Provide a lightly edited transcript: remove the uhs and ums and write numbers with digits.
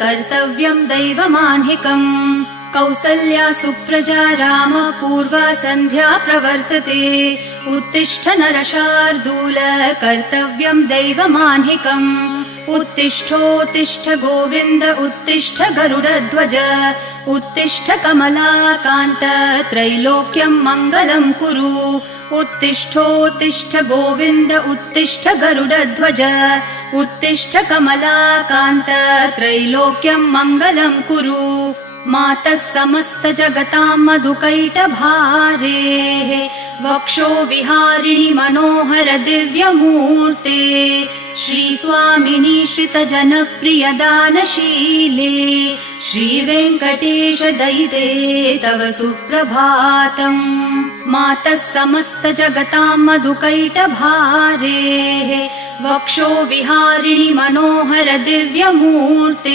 कर्तव्यं दैवमान्हिकम् कौसल्या सुप्रजा राम पूर्वा सन्ध्या प्रवर्तते उत्तिष्ठ नरशार्दूल कर्तव्यं दैवमान्हिकम् उत्तिष्ठोत्तिष्ठ गोविन्द उत्तिष्ठ गरुडध्वज उत्तिष्ठ कमलाकान्त त्रैलोक्यं मङ्गलं कुरु उत्तिष्ठोत्तिष्ठ गोविन्द उत्तिष्ठ गरुडध्वज उत्तिष्ठ कमलाकान्त त्रैलोक्यं मङ्गलं कुरु मातः समस्त जगतां मधुकैटभारेः वक्षो विहारिणि मनोहर दिव्यमूर्ते श्रीस्वामिनि श्रितजनप्रिय दानशीले श्रीवेङ्कटेश दयिते तव सुप्रभातम् मातः समस्त जगतां मधुकैटभारेः वक्षो विहारिणि मनोहर दिव्यमूर्ते